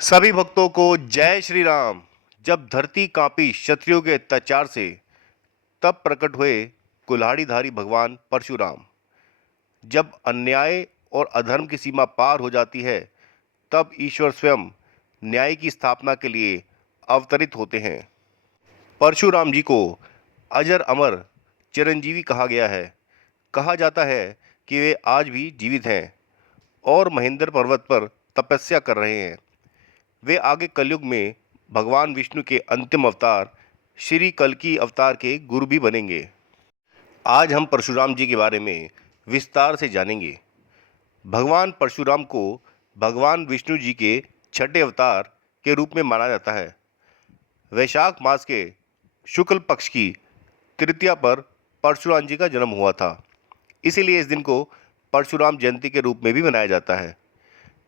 सभी भक्तों को जय श्री राम। जब धरती कांपी क्षत्रियों के अत्याचार से, तब प्रकट हुए कुल्हाड़ीधारी भगवान परशुराम। जब अन्याय और अधर्म की सीमा पार हो जाती है, तब ईश्वर स्वयं न्याय की स्थापना के लिए अवतरित होते हैं। परशुराम जी को अजर अमर चिरंजीवी कहा गया है। कहा जाता है कि वे आज भी जीवित हैं और महेंद्र पर्वत पर तपस्या कर रहे हैं। वे आगे कलयुग में भगवान विष्णु के अंतिम अवतार श्री कल्कि अवतार के गुरु भी बनेंगे। आज हम परशुराम जी के बारे में विस्तार से जानेंगे। भगवान परशुराम को भगवान विष्णु जी के छठे अवतार के रूप में माना जाता है। वैशाख मास के शुक्ल पक्ष की तृतीया पर परशुराम जी का जन्म हुआ था। इसीलिए इस दिन को परशुराम जयंती के रूप में भी मनाया जाता है।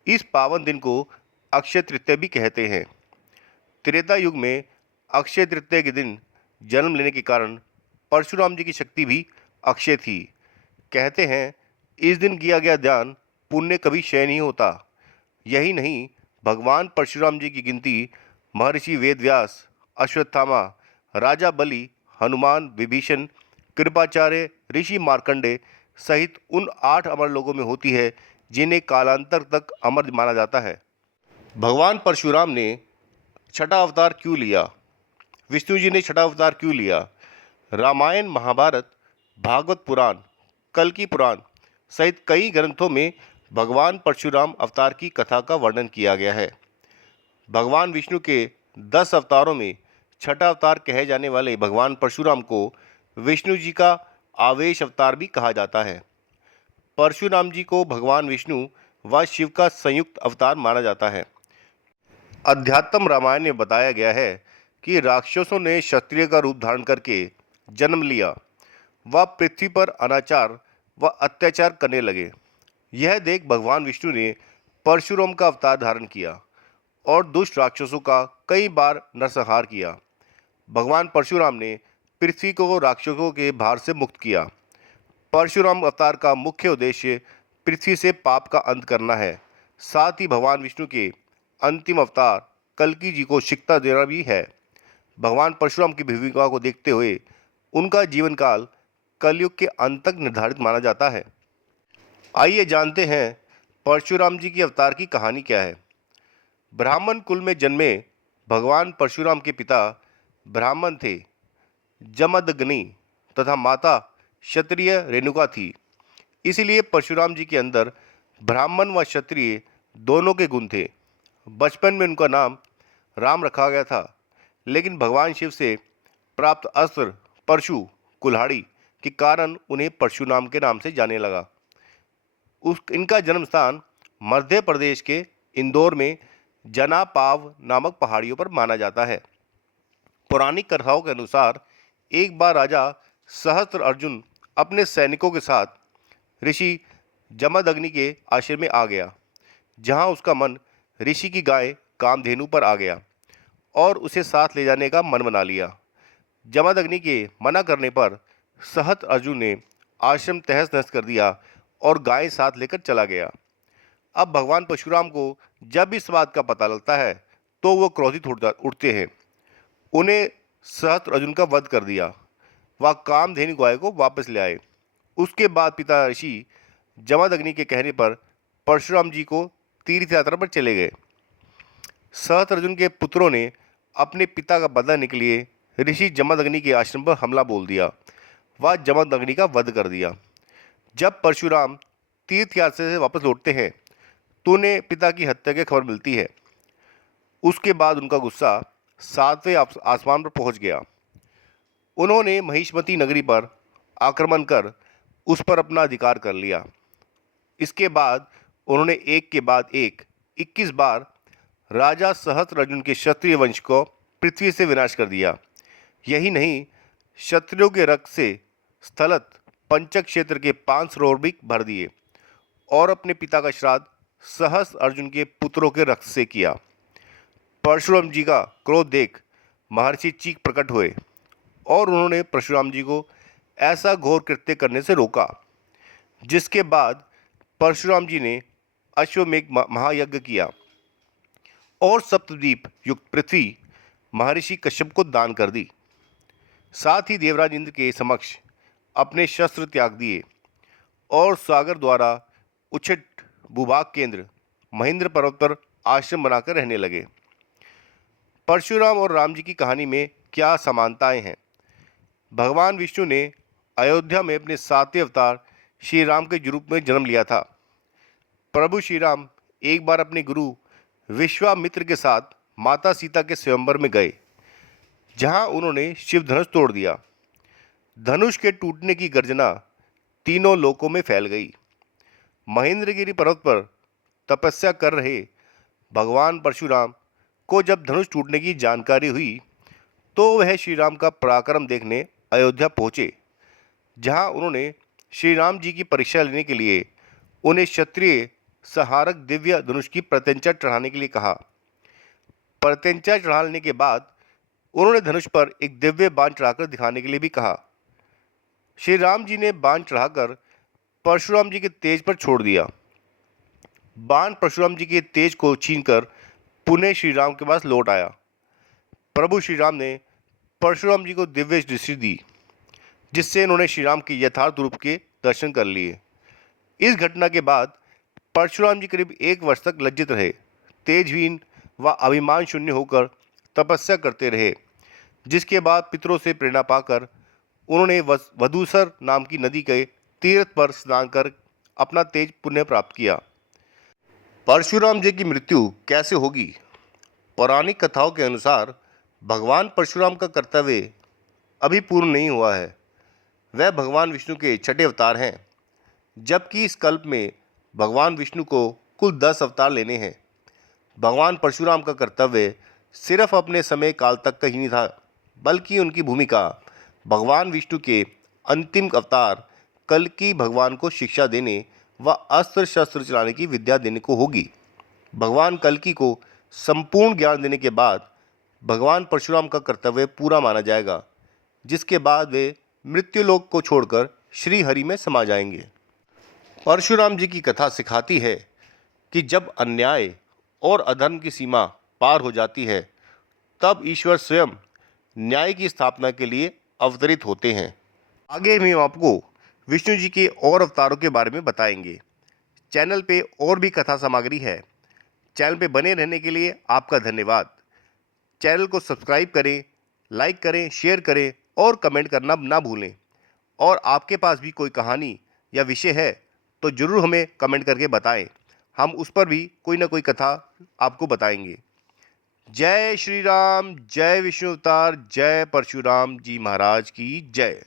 इस पावन दिन को अक्षय तृतीया भी कहते हैं। त्रेता युग में अक्षय तृतीया के दिन जन्म लेने के कारण परशुराम जी की शक्ति भी अक्षय थी। कहते हैं इस दिन किया गया दान पुण्य कभी क्षय नहीं होता। यही नहीं, भगवान परशुराम जी की गिनती महर्षि वेदव्यास, अश्वत्थामा, राजा बलि, हनुमान, विभीषण, कृपाचार्य, ऋषि मार्कंडे सहित उन 8 अमर लोगों में होती है जिन्हें कालांतर तक अमर माना जाता है। भगवान परशुराम ने छठा अवतार क्यों लिया? विष्णु जी ने छठा अवतार क्यों लिया? रामायण, महाभारत, भागवत पुराण, कल्कि पुराण सहित कई ग्रंथों में भगवान परशुराम अवतार की कथा का वर्णन किया गया है। भगवान विष्णु के 10 अवतारों में छठा अवतार कहे जाने वाले भगवान परशुराम को विष्णु जी का आवेश अवतार भी कहा जाता है। परशुराम जी को भगवान विष्णु व शिव का संयुक्त अवतार माना जाता है। अध्यात्म रामायण में बताया गया है कि राक्षसों ने क्षत्रिय का रूप धारण करके जन्म लिया। वह पृथ्वी पर अनाचार व अत्याचार करने लगे। यह देख भगवान विष्णु ने परशुराम का अवतार धारण किया और दुष्ट राक्षसों का कई बार नरसंहार किया। भगवान परशुराम ने पृथ्वी को राक्षसों के भार से मुक्त किया। परशुराम अवतार का मुख्य उद्देश्य पृथ्वी से पाप का अंत करना है। साथ ही भगवान विष्णु के अंतिम अवतार कल्कि जी को शिक्षा देना भी है। भगवान परशुराम की भूमिका को देखते हुए उनका जीवन काल कलयुग के अंत तक निर्धारित माना जाता है। आइए जानते हैं परशुराम जी की अवतार की कहानी क्या है। ब्राह्मण कुल में जन्मे भगवान परशुराम के पिता ब्राह्मण थे, जमदग्नि, तथा माता क्षत्रिय रेणुका थी। इसीलिए परशुराम जी के अंदर ब्राह्मण व क्षत्रिय दोनों के गुण थे। बचपन में उनका नाम राम रखा गया था, लेकिन भगवान शिव से प्राप्त अस्त्र परशु, कुल्हाड़ी के कारण उन्हें परशुराम के नाम से जाने लगा। इनका जन्म स्थान मध्य प्रदेश के इंदौर में जनापाव नामक पहाड़ियों पर माना जाता है। पौराणिक कथाओं के अनुसार एक बार राजा सहस्त्र अर्जुन अपने सैनिकों के साथ ऋषि जमदग्नि के आश्रम में आ गया, जहां उसका मन ऋषि की गाय कामधेनु पर आ गया और उसे साथ ले जाने का मन बना लिया। जमदग्नि के मना करने पर सहस्त्र अर्जुन ने आश्रम तहस नहस कर दिया और गाय साथ लेकर चला गया। अब भगवान परशुराम को जब इस बात का पता लगता है तो वो क्रोधित उठते हैं। उन्हें सहस्त्र अर्जुन का वध कर दिया। वह कामधेनु गाय को वापस ले आए। उसके बाद पिता ऋषि जमदग्नि के कहने पर परशुराम जी को तीर्थ यात्रा पर चले गए। सहस्त्र अर्जुन के पुत्रों ने अपने पिता का बदला लेने के लिए ऋषि जमदग्नि के आश्रम पर हमला बोल दिया। वह जमदग्नि का वध कर दिया। जब परशुराम तीर्थ यात्रा से वापस लौटते हैं तो उन्हें पिता की हत्या की खबर मिलती है। उसके बाद उनका गुस्सा 7वें आसमान पर पहुंच गया। उन्होंने महिष्मती नगरी पर आक्रमण कर उस पर अपना अधिकार कर लिया। इसके बाद उन्होंने एक के बाद एक 21 बार राजा सहस्त्र अर्जुन के क्षत्रिय वंश को पृथ्वी से विनाश कर दिया। यही नहीं, क्षत्रियों के रक्त से स्थलत पंचक क्षेत्र के 5 सरोवर भी भर दिए और अपने पिता का श्राद्ध सहस्त्र अर्जुन के पुत्रों के रक्त से किया। परशुराम जी का क्रोध देख महर्षि चीक प्रकट हुए और उन्होंने परशुराम जी को ऐसा घोर कृत्य करने से रोका, जिसके बाद परशुराम जी ने अश्वमेध महायज्ञ किया। और सप्तद्वीप युक्त पृथ्वी महर्षि कश्यप को दान कर दी। साथ ही देवराज इंद्र के समक्ष अपने शस्त्र त्याग दिए और सागर द्वारा उच्छिट भूभाग केंद्र महेंद्र पर्वत पर आश्रम बनाकर रहने लगे। परशुराम और राम जी की कहानी में क्या समानताएं हैं? भगवान विष्णु ने अयोध्या में अपने 7वें अवतार श्री राम के रूप में जन्म लिया था। प्रभु श्री राम एक बार अपने गुरु विश्वामित्र के साथ माता सीता के स्वयंवर में गए, जहां उन्होंने शिव धनुष तोड़ दिया। धनुष के टूटने की गर्जना तीनों लोकों में फैल गई। महेंद्रगिरी पर्वत पर तपस्या कर रहे भगवान परशुराम को जब धनुष टूटने की जानकारी हुई तो वह श्री राम का पराक्रम देखने अयोध्या पहुँचे, जहां उन्होंने श्री राम जी की परीक्षा लेने के लिए उन्हें क्षत्रिय संहारक दिव्य धनुष की प्रत्यंचा चढ़ाने के लिए कहा। प्रत्यंचा चढ़ाने के बाद उन्होंने धनुष पर एक दिव्य बाण चढ़ाकर दिखाने के लिए भी कहा। श्री राम जी ने बाण चढ़ाकर परशुराम जी के तेज पर छोड़ दिया। बाण परशुराम जी के तेज को छीनकर पुनः श्री राम के पास लौट आया। प्रभु श्री राम ने परशुराम जी को दिव्य दृष्टि दी, जिससे उन्होंने श्री राम के यथार्थ रूप के दर्शन कर लिए। इस घटना के बाद परशुराम जी करीब 1 वर्ष तक लज्जित रहे, तेजहीन व अभिमान शून्य होकर तपस्या करते रहे, जिसके बाद पितरों से प्रेरणा पाकर उन्होंने वधूसर नाम की नदी के तीर्थ पर स्नान कर अपना तेज पुण्य प्राप्त किया। परशुराम जी की मृत्यु कैसे होगी? पौराणिक कथाओं के अनुसार भगवान परशुराम का कर्तव्य अभी पूर्ण नहीं हुआ है। वह भगवान विष्णु के 6ठे अवतार हैं, जबकि इस कल्प में भगवान विष्णु को कुल 10 अवतार लेने हैं। भगवान परशुराम का कर्तव्य सिर्फ अपने समय काल तक का ही नहीं था, बल्कि उनकी भूमिका भगवान विष्णु के अंतिम अवतार कल्कि भगवान को शिक्षा देने व अस्त्र शस्त्र चलाने की विद्या देने को होगी। भगवान कल्कि को संपूर्ण ज्ञान देने के बाद भगवान परशुराम का कर्तव्य पूरा माना जाएगा, जिसके बाद वे मृत्युलोक को छोड़कर श्री हरि में समा जाएंगे। परशुराम जी की कथा सिखाती है कि जब अन्याय और अधर्म की सीमा पार हो जाती है, तब ईश्वर स्वयं न्याय की स्थापना के लिए अवतरित होते हैं। आगे हम आपको विष्णु जी के और अवतारों के बारे में बताएंगे। चैनल पे और भी कथा सामग्री है। चैनल पे बने रहने के लिए आपका धन्यवाद। चैनल को सब्सक्राइब करें, लाइक करें, शेयर करें और कमेंट करना ना भूलें। और आपके पास भी कोई कहानी या विषय है तो ज़रूर हमें कमेंट करके बताएं। हम उस पर भी कोई ना कोई कथा आपको बताएंगे। जय श्री राम, जय विष्णु अवतार, जय परशुराम जी महाराज की जय।